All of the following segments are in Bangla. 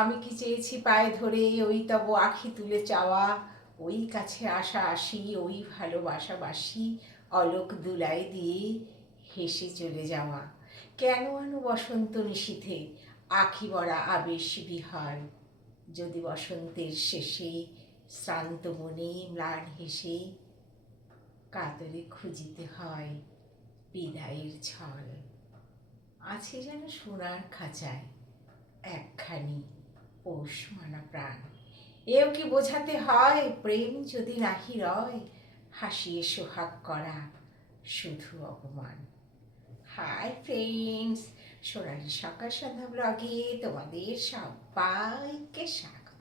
আমি কি চেয়েছি পায়ে ধরে, ওই তব আখি তুলে চাওয়া, ওই কাছে আসা আসি, ওই ভালোবাসা বাসি, অলোক দুলাই দিয়ে হেসে চলে যাওয়া। কেন আনো বসন্ত নিশীথে আখি ভরা আবেশ বিহার, যদি বসন্তের শেষে শ্রান্ত মনে ম্লান হেসে কাতরে খুঁজিতে হয় বিদায়ের ছল। আছে যেন সোনার খাঁচায় একখানি পৌষ মানা প্রাণ, এও কি বোঝাতে হয় প্রেম যদি নাহি রয়, হাসিয়ে সোহাগ করা শুধু অপমান। হাই ফ্রেন্ডস, সোনালি সকাল সন্ধ্যা ব্লগে তোমাদের সবাইকে স্বাগত।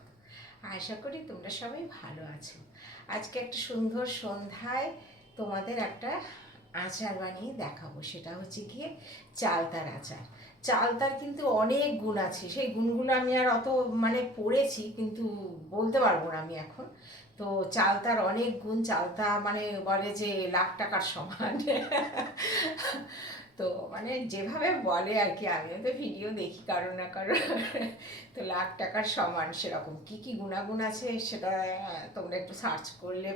আশা করি তোমরা সবাই ভালো আছো। আজকে একটা সুন্দর সন্ধ্যায় তোমাদের একটা আচার বানিয়ে দেখাবো। সেটা হচ্ছে গিয়ে চালতার আচার। চালতার কিন্তু অনেক গুণ আছে, সেই গুণগুলো আমি আর অত পড়েছি কিন্তু বলতে পারবো না আমি এখন। তো চালতার অনেক গুণ, চালতা বলে যে লাখ টাকার সমান। তো যেভাবে বলে আর কি, আমিও তো ভিডিও দেখি কারো না কারো। তো লাখ টাকার সমান সেরকম কি কি গুণাগুণ আছে সেটা তোমরা একটু সার্চ করলে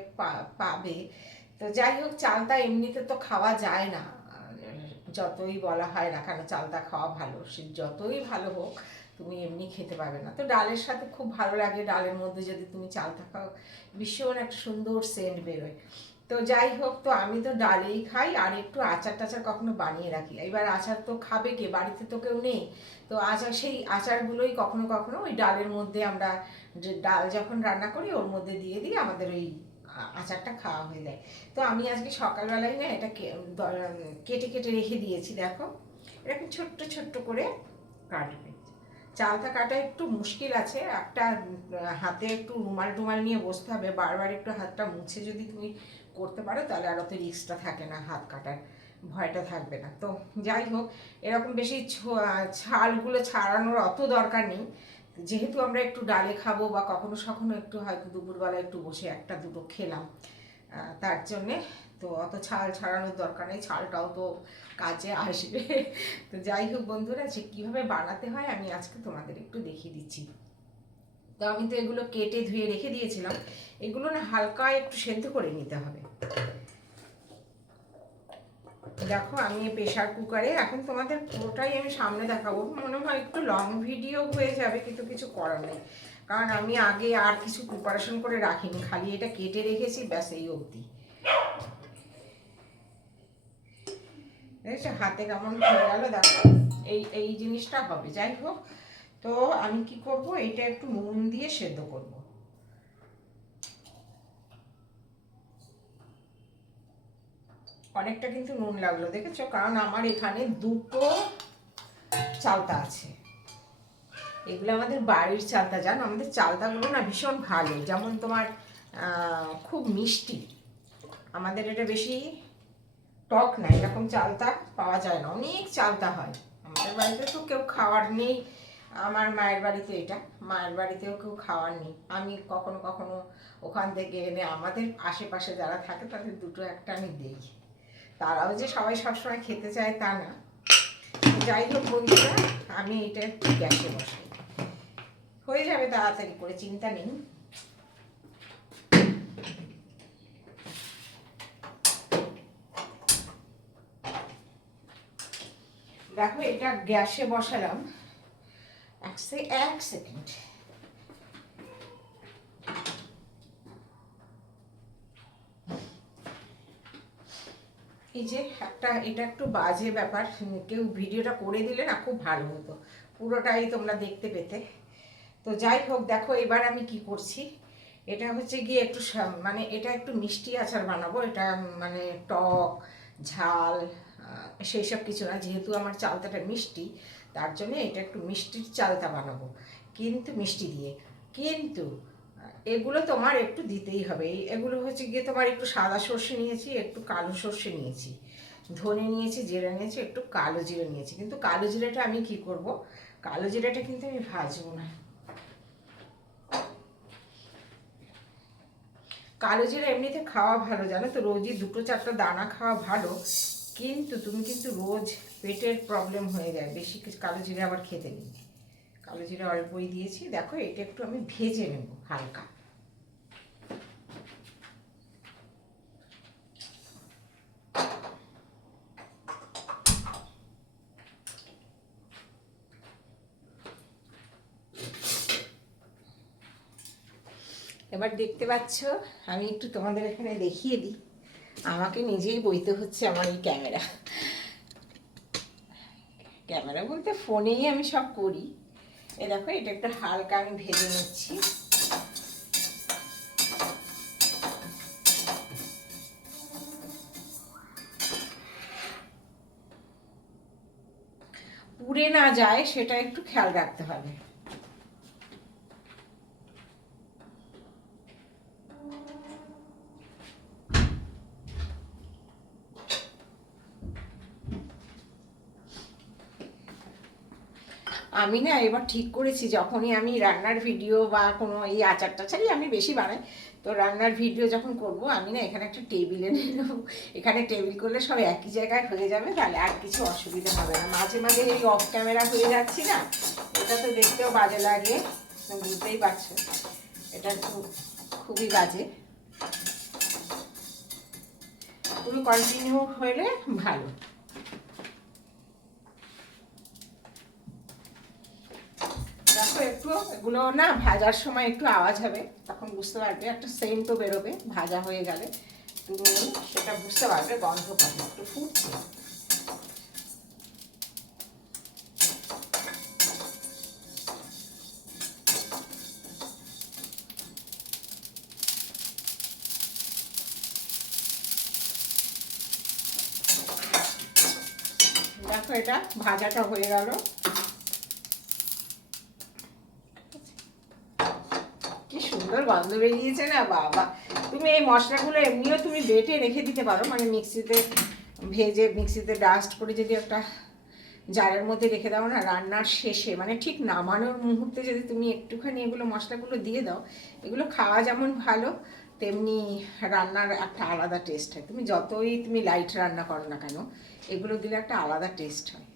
পাবে। তো যাই হোক, চালতা এমনিতে তো খাওয়া যায় না, যতই বলা হয় না কেন চালতা খাওয়া ভালো, সে যতই ভালো হোক তুমি এমনি খেতে পাবে না। তো ডালের সাথে খুব ভালো লাগে, ডালের মধ্যে যদি তুমি চালতা খাও ভীষণ একটা সুন্দর সেন্ট বেরোয়। তো যাই হোক, তো আমি তো ডালেই খাই, আর একটু আচার টাচার কখনো বানিয়ে রাখি। এবার আচার তো খাবে কে, বাড়িতে তো কেউ নেই। তো আচার, সেই আচারগুলোই কখনো কখনো ওই ডালের মধ্যে আমরা, যে ডাল যখন রান্না করি ওর মধ্যে দিয়ে দিয়ে আমাদের ওই আচারটা খাওয়া হয়ে যায়। তো আমি আজকে সকালবেলায় না এটা কেটে কেটে রেখে দিয়েছি। দেখো এরকম ছোট্ট ছোট্ট করে কাটবে। চালতা কাটা একটু মুশকিল আছে, একটা হাতে একটু রুমাল টুমাল নিয়ে বসতে হবে, বারবার একটু হাতটা মুছে যদি তুমি করতে পারো তাহলে আর অত রিস্কটা থাকে না, হাত কাটার ভয়টা থাকবে না। তো যাই হোক, এরকম বেশি ছালগুলো ছাড়ানোর অত দরকার নেই, যেহেতু আমরা একটু ডালে খাবো বা কখনো সখনো একটু হয়তো দুপুরবেলা একটু বসে একটা দুটো খেলাম, তার জন্যে তো অত ছাল ছাড়ানোর দরকার নেই, ছালটাও তো কাজে আসবে। তো যাই হোক বন্ধুরা, যে কীভাবে বানাতে হয় আমি আজকে তোমাদের একটু দেখিয়ে দিচ্ছি। তো আমি তো এগুলো কেটে ধুয়ে রেখে দিয়েছিলাম, এগুলো না হালকা একটু সেদ্ধ করে নিতে হবে। দেখো আমি প্রেশার কুকারে, এখন তোমাদের পুরোটাই আমি সামনে দেখাবো, মনে হয় একটু লং ভিডিও হয়ে যাবে কিন্তু কিছু করার নেই, কারণ আমি আগে আর কিছু প্রিপারেশন করে রাখিনি, খালি এটা কেটে রেখেছি ব্যাস, এই অবধি। দেখেছো হাতে কেমন ধরে গেল, দেখো এই এই জিনিসটা হবে। যাই হোক, তো আমি কি করব, এটা একটু নুন দিয়ে সেদ্ধ করব। অনেকটা কিন্তু নুন লাগলো, দেখেছো, কারণ আমার এখানে দুটো চালতা আছে। এগুলো আমাদের বাড়ির চালতা, জানো আমাদের চালতাগুলো না ভীষণ ভালো, যেমন তোমার খুব মিষ্টি, আমাদের এটা বেশি টক না, এরকম চালতা পাওয়া যায় না, অনেক চালতা হয় আমাদের বাড়িতে, তো কেউ খাওয়ার নেই। আমার মায়ের বাড়িতে, এটা মায়ের বাড়িতেও কেউ খাওয়ার নেই, আমি কখনো কখনো ওখান থেকে এনে আমাদের আশেপাশে যারা থাকে তাদের দুটো একটা আমি দিই, তারাও যে সবাই সবসময় খেতে চায় তা না। যাই হোক বন্ধুরা, আমি এটা গ্যাসে বসাই, হয়ে যাবে তাড়াতাড়ি করে, চিন্তা নেই। দেখো এটা গ্যাসে বসালাম, এক সেকেন্ড। এই যে এটা একটু বাজে ব্যাপার, কেউ ভিডিওটা করে দিলে না খুব ভালো হতো, পুরোটাই তোমরা দেখতে পেতে। তো যাই হোক, দেখো এবার আমি কি করছি, এটা হচ্ছে গিয়ে একটু এটা একটু মিষ্টি আচার বানাবো, এটা টক ঝাল সেই সব কিছু না, যেহেতু আমার চালতাটা মিষ্টি তার জন্য এটা একটু মিষ্টির চালতা বানাবো, কিন্তু মিষ্টি দিয়ে। কিন্তু এগুলো তোমার একটু দিতেই হবে, এগুলো হচ্ছে গিয়ে তোমার একটু সাদা সর্ষে নিয়েছি, একটু কালো সর্ষে নিয়েছি, ধনে নিয়েছি, জিরা নিয়েছি, একটু কালো জিরে নিয়েছি। কিন্তু কালো জিরাটা আমি কি করব, কালো জিরাটা কিন্তু আমি ভাজবো না, কালো জিরা এমনিতে খাওয়া ভালো জানো তো, রোজই দুটো চারটা দানা খাওয়া ভালো, কিন্তু তুমি কিন্তু রোজ পেটের প্রবলেম হয়ে যায় বেশি কালো জিরা আবার খেতে নেই, কালো জিরা অল্পই দিয়েছি। দেখো এটা একটু আমি ভেজে নেব হালকা। এবার দেখতে পাচ্ছ, আমি একটু তোমাদের এখানে দেখিয়ে দিই। আমাকে নিজেই বইতে হচ্ছে আমার এই ক্যামেরা। ক্যামেরা বলতে ফোনেই আমি সব করি। এ দেখো এটা একটু হালকা আমি ভেজে নিচ্ছি। পুড়ে না যায় সেটা একটু খেয়াল রাখতে হবে। আমি না এবার ঠিক করেছি, যখনই আমি রান্নার ভিডিও বা কোনো এই আচার টাচারই আমি বেশি বানাই, তো রান্নার ভিডিও যখন করব আমি না এখানে একটা টেবিল এনে নেবো। এখানে টেবিল করলে সব একই জায়গায় হয়ে যাবে, তাহলে আর কিছু অসুবিধা হবে না। মাঝে মাঝে এই অফ ক্যামেরা হয়ে যাচ্ছি না, এটা তো দেখতেও বাজে লাগে, বুঝতেই পারছো, এটা খুবই বাজে। পুরো কন্টিনিউ হলে ভালো। দেখো একটু এগুলো না ভাজার সময় একটু আওয়াজ হবে, তখন বুঝতে পারবে, একটা সেন্টও বেরোবে ভাজা হয়ে গেলে, তুমি সেটা বুঝতে পারবে, গন্ধ পাবে একটু ফুটছে। দেখো এটা ভাজাটা হয়ে গেল। কি সুন্দর গন্ধ বেরিয়েছে না বাবা। তুমি এই মশলাগুলো এমনিও তুমি বেটে রেখে দিতে পারো, মানে মিক্সিতে ভেজে মিক্সিতে ডাস্ট করে যদি একটা জারের মধ্যে রেখে দাও না, রান্নার শেষে মানে ঠিক নামানোর মুহূর্তে যদি তুমি একটুখানি এগুলো মশলাগুলো দিয়ে দাও, এগুলো খাওয়া যেমন ভালো, তেমনি রান্নার একটা আলাদা টেস্ট হয়। তুমি যতই তুমি লাইট রান্না করো না কেন, এগুলো দিলে একটা আলাদা টেস্ট হয়।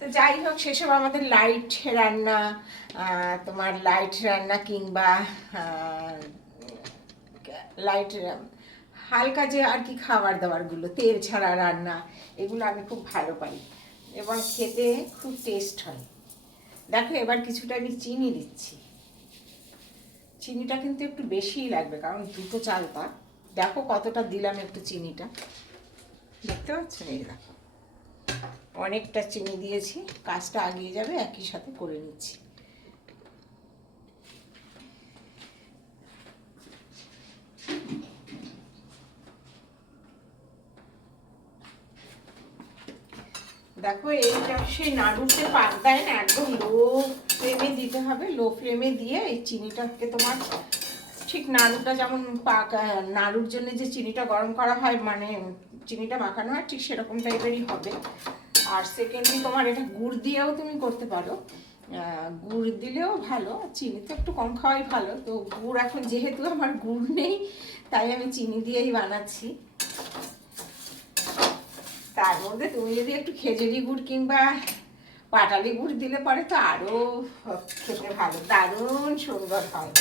তো যাই হোক, সেসব আমাদের লাইট রান্না, তোমার লাইট রান্না কিংবা লাইট হালকা যে আর কি খাবার দাবারগুলো, তেল ছাড়া রান্না, এগুলো আমি খুব ভালো পাই এবং খেতে খুব টেস্ট হয়। দেখো এবার কিছুটা আমি চিনি দিচ্ছি। চিনিটা কিন্তু একটু বেশিই লাগবে, কারণ দুটো চালটা। দেখো কতটা দিলাম একটু চিনিটা, দেখতে পাচ্ছেন? এই দেখো অনেকটা চিনি দিয়েছি, কাজটা আগিয়ে যাবে, একই সাথে করে নিচ্ছি। দেখো এইটা সেই নাড়ুতে পাক দেয় না, একদম লো ফ্লেমে দিতে হবে। লো ফ্লেমে দিয়ে এই চিনিটাকে তোমার ঠিক নাড়ুটা যেমন পাক, নাড়ুর জন্য যে চিনিটা গরম করা হয়, মানে চিনিটা মাখানো হয়, ঠিক সেরকম টাইপেরই হবে। আর সেকেন্ডলি তোমার এটা গুড় দিয়েও তুমি করতে পারো, গুড় দিলেও ভালো। চিনি তো একটু কম খাওয়াই ভালো, তো গুড় এখন যেহেতু আমার গুড় নেই, তাই আমি চিনি দিয়েই বানাচ্ছি। তার মধ্যে তুমি যদি একটু খেজুরি গুড় কিংবা পাটালি গুড় দিলে পরে তো আরো খেতে ভালো, দারুণ সুন্দর হয়।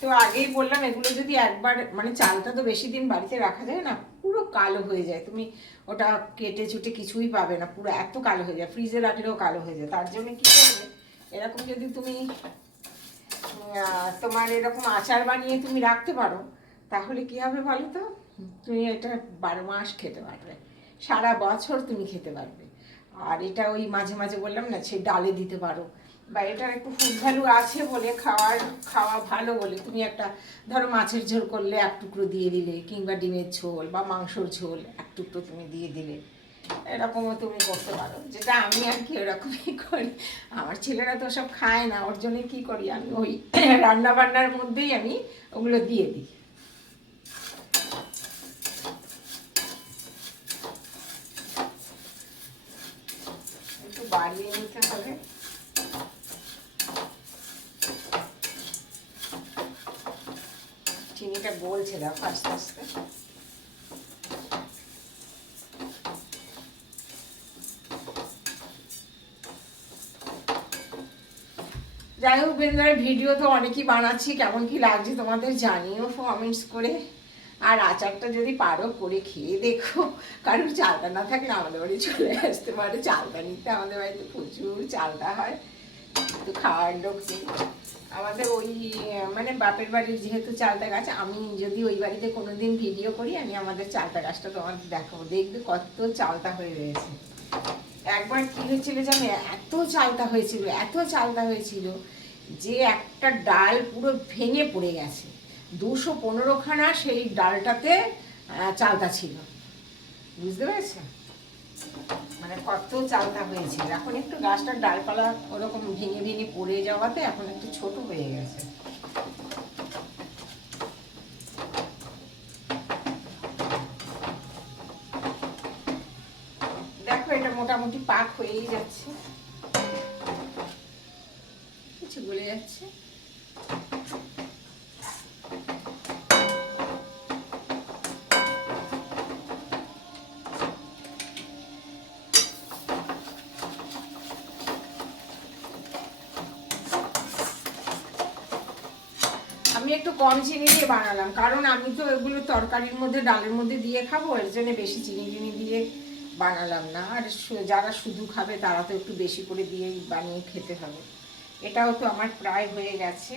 তো আগেই বললাম, এগুলো যদি একবার, মানে চালটা তো বেশি দিন বাড়িতে রাখা যায় না, পুরো কালো হয়ে যায়, তুমি ওটা কেটে চুটে কিছুই পাবে না, পুরো এত কালো হয়ে যায়, ফ্রিজে রাখলেও কালো হয়ে যায়। তার জন্য কি করবে, এরকম যদি তুমি তোমার এরকম আচার বানিয়ে তুমি রাখতে পারো, তাহলে কি হবে বলো তো, তুমি এটা 12 মাস খেতে পারবে, সারা বছর তুমি খেতে পারবে। আর এটা ওই মাঝে মাঝে বললাম না, সেই ডালে দিতে পারো, বা এটার একটু ফুড ভ্যালু আছে বলে, খাওয়া ভালো বলে তুমি একটা, ধরো মাছের ঝোল করলে এক টুকরো দিয়ে দিলে, কিংবা ডিমের ঝোল বা মাংসর ঝোল এক টুকরো তুমি দিয়ে দিলে, এরকমও তুমি করতে পারো। যেটা আমি আর কি এরকমই করি। আমার ছেলেরা তো সব খায় না, ওর জন্য কি করি, আমি ওই রান্না বান্নার মধ্যেই আমি ওগুলো দিয়ে দিই। একটু বাড়িয়ে নিতে হবে। চিনিটা গলছে দেখো আস্তে আস্তে। যাই হোক বন্ধুরা, ভিডিও তো অনেকই বানাচ্ছি, কেমন কি লাগছে তোমাদের জানিও কমেন্টস করে। আর আচারটা যদি পারো করে খেয়ে দেখো, কারণ চালটা না থাকলে আমাদের বাড়ি চলে আসতে পারে, চালটা নিতে আমাদের বাড়িতে প্রচুর চালটা হয়, তো খাওয়ার লোক নেই আমাদের ওই, মানে বাপের বাড়ির যেহেতু চালতা গাছ, আমি যদি ওই বাড়িতে কোনোদিন ভিডিও করি আমি আমাদের চালতা গাছটা তোমাদের দেখাবো, দেখবে কত চালতা হয়ে রয়েছে। একবার কি হয়েছিল জানো, এত চালতা হয়েছিল, এত চালতা হয়েছিল যে একটা ডাল পুরো ভেঙে পড়ে গেছে, 215খানা সেই ডালটাতে চালতা ছিল, বুঝতে পেরেছো? মানে কত চালতা হয়েছিল। এখন একটু গাছটার ডালপালা ওরকম ভেঙে ভেঙে পড়ে যাওয়াতে এখন একটু ছোট হয়ে গেছে। দেখো এটা মোটামুটি পাক হয়েই যাচ্ছে, কিছু গলে যাচ্ছে। আমি একটু কম চিনি দিয়ে বানালাম, কারণ আমি তো এগুলো তরকারির মধ্যে ডালের মধ্যে দিয়ে খাবো, এর জন্য বেশি চিনি দিয়ে বানালাম না। আর যারা শুধু খাবে তারা তো একটু বেশি করে দিয়ে বানিয়ে খেতে হবে। এটাও তো আমার প্রায় হয়ে গেছে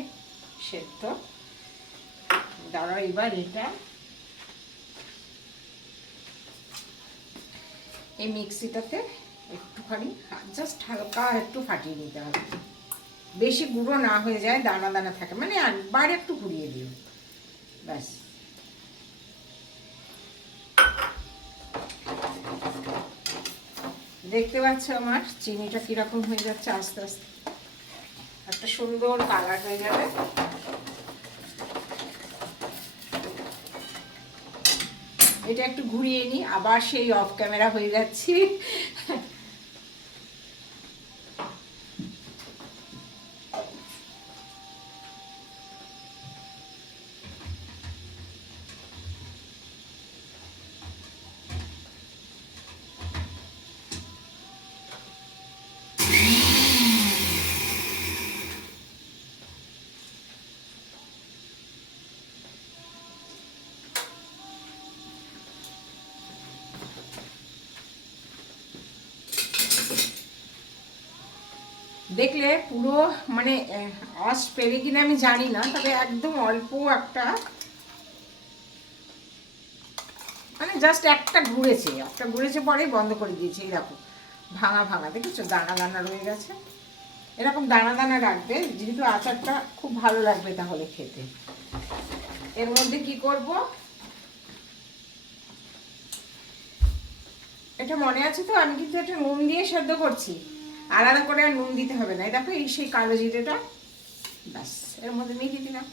সেদ্ধ। দাঁড়াও, এবার এটা এই মিক্সিটাতে একটুখানি জাস্ট হালকা একটু ফাটিয়ে নিতে হবে, বেশি গুঁড়ো না হয়ে যায়, দানা দানা থাকে, মানে একবার একটু ঘুরিয়ে দিও ব্যাস। দেখতে পাচ্ছ আমার চিনিটা কিরকম হয়ে যাচ্ছে, আস্তে আস্তে একটা সুন্দর কালার হয়ে যাবে। এটা একটু ঘুরিয়ে নিই, আবার সেই অফ ক্যামেরা হয়ে যাচ্ছি। দেখলে পুরো মানে আঁশ পেরে কিনা আমি জানি না, তবে একদম অল্প একটা, মানে জাস্ট একটা ঘুরেছে পরেই বন্ধ করে দিয়েছে। এরকম ভাঙা ভাঙা দেখেছো, দানা দানা রয়ে গেছে, এরকম দানা দানা রাখবে, যেহেতু আচারটা খুব ভালো লাগবে তাহলে খেতে। এর মধ্যে কি করব, এটা মনে আছে তো, আমি কিন্তু এটা নুন দিয়ে সেদ্ধ করছি, আলাদা করে আর নুন দিতে হবে না। এই দেখো এই সেই কালো জিরেটা, ব্যাস এর মধ্যে মিশিয়ে দিলাম।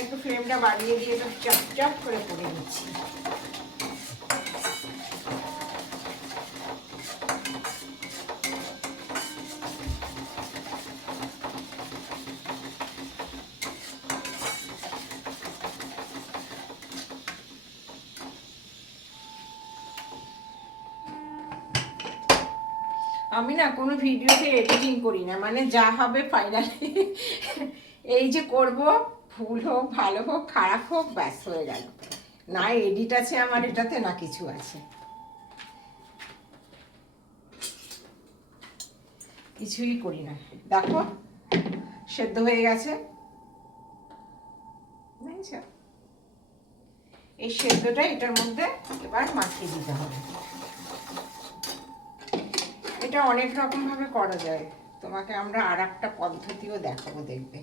একটু ফ্লেমটা বাড়িয়ে দিয়ে এটা চপ করে করে নিচ্ছি। আমি না কোনো ভিডিওতে এডিটিং করি না, মানে যা হবে ফাইনালি এই যে করব, ভুল হোক ভালো হোক খারাপ হোক ব্যাস হয়ে গেল, না এডিট আছে আমার এটাতে না কিছু আছে, কিছুই করি না। দেখো সেদ্ধ হয়ে গেছে, এই সেদ্ধটা এটার মধ্যে এবার মাখিয়ে দিতে হবে। এটা অনেক রকম ভাবে করা যায়, তোমাকে আমরা আর একটা পদ্ধতিও দেখাবো, দেখবে।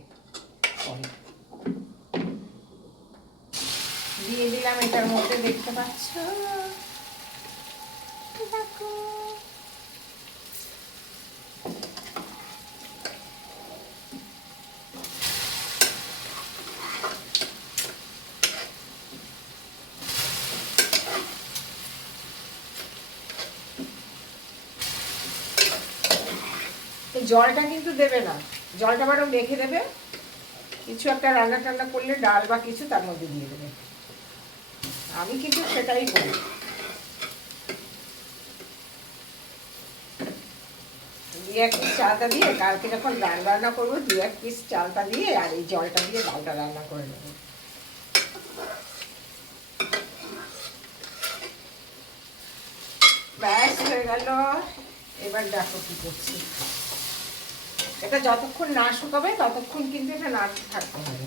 দিয়ে দিলাম এটার মধ্যে, দেখতে পাচ্ছ, দেখো জলটা কিন্তু দেবে না, জলটা বরং রেখে দেবে, কিছু একটা রান্না টান্না করলে ডাল বা কিছু তার মধ্যে দিয়ে দেবে, আমি কিন্তু সেটাই করি। দু এক পিস চালটা দিয়ে কালকে যখন ডাল রান্না করবো দু এক পিস চালটা দিয়ে আর এই জলটা দিয়ে ডালটা রান্না করে নেবো। ব্যাস হয়ে গেল। এবার দেখো কি করছি, এটা যতক্ষণ না শুকাবে ততক্ষণ কিন্তু এটা নাড়তে থাকতে হবে।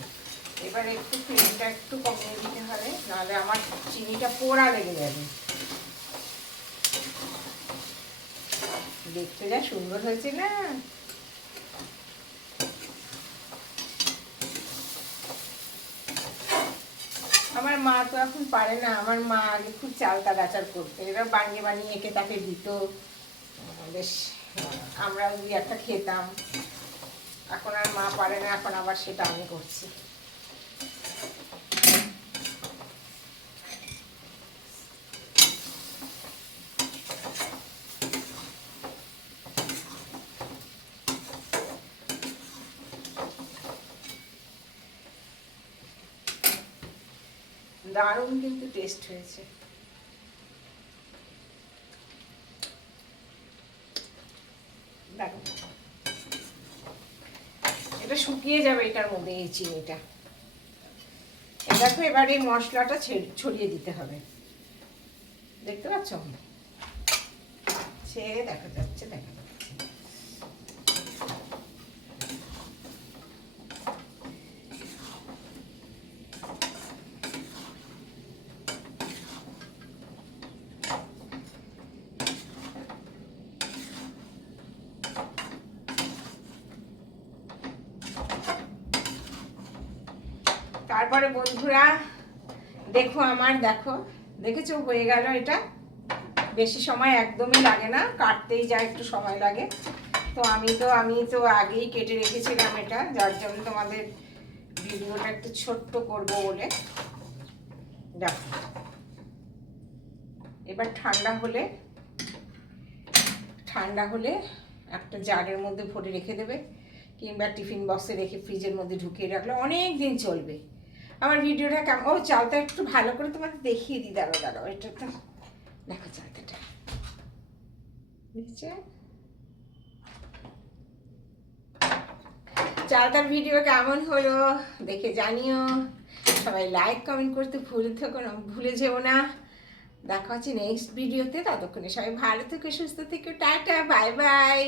এবার একটু ফ্লেমটা একটু কমিয়ে দিতে হবে, নাহলে আমার চিনিটা পোড়া লেগে যাবে। দেখতে যা সুন্দর হয়েছে না। আমার মা তো এখন পারে না, আমার মা আগে খুব চালতা আচার করতো, এবার বানিয়ে বানিয়ে একে তাকে দিত, বেশ আমরাও দুই একটা খেতাম। এখন আর মা পারে না, এখন আবার সেটা আমি করছি। দারুণ কিন্তু টেস্ট হয়েছে। দারুণ, এটা শুকিয়ে যাবে এটার মধ্যে এই চিনিটা। দেখো এবার এই মশলাটা ছড়িয়ে দিতে হবে, দেখতে পাচ্ছ ছেড়ে দেখা যাচ্ছে, দেখা যাচ্ছে। তারপরে বন্ধুরা দেখো আমার, দেখো দেখেছো হয়ে গেল। এটা বেশি সময় একদমই লাগে না, কাটতেই যায় একটু সময় লাগে। তো আমি তো আগেই কেটে রেখেছিলাম এটা, যার জন্য তোমাদের ভিডিওটা একটু ছোট্ট করব বলে। দেখো এবার ঠান্ডা হলে একটা জারের মধ্যে ভরে রেখে দেবে, কিংবা টিফিন বক্সে রেখে ফ্রিজের মধ্যে ঢুকিয়ে রাখলে অনেক দিন চলবে। আমার ভিডিওটা কেমন, ও চালটা একটু ভালো করে তোমাদের দেখিয়ে দিই, দাঁড়াও এটা তো দেখো চালটাটা দেখছে। চালটার ভিডিও কেমন হলো দেখে জানিও। সবাই লাইক কমেন্ট করতে ভুলে যেও না। দেখা হচ্ছে নেক্সট ভিডিওতে, ততক্ষণে সবাই ভালো থেকো, সুস্থ থেকো, টাটা বাই বাই।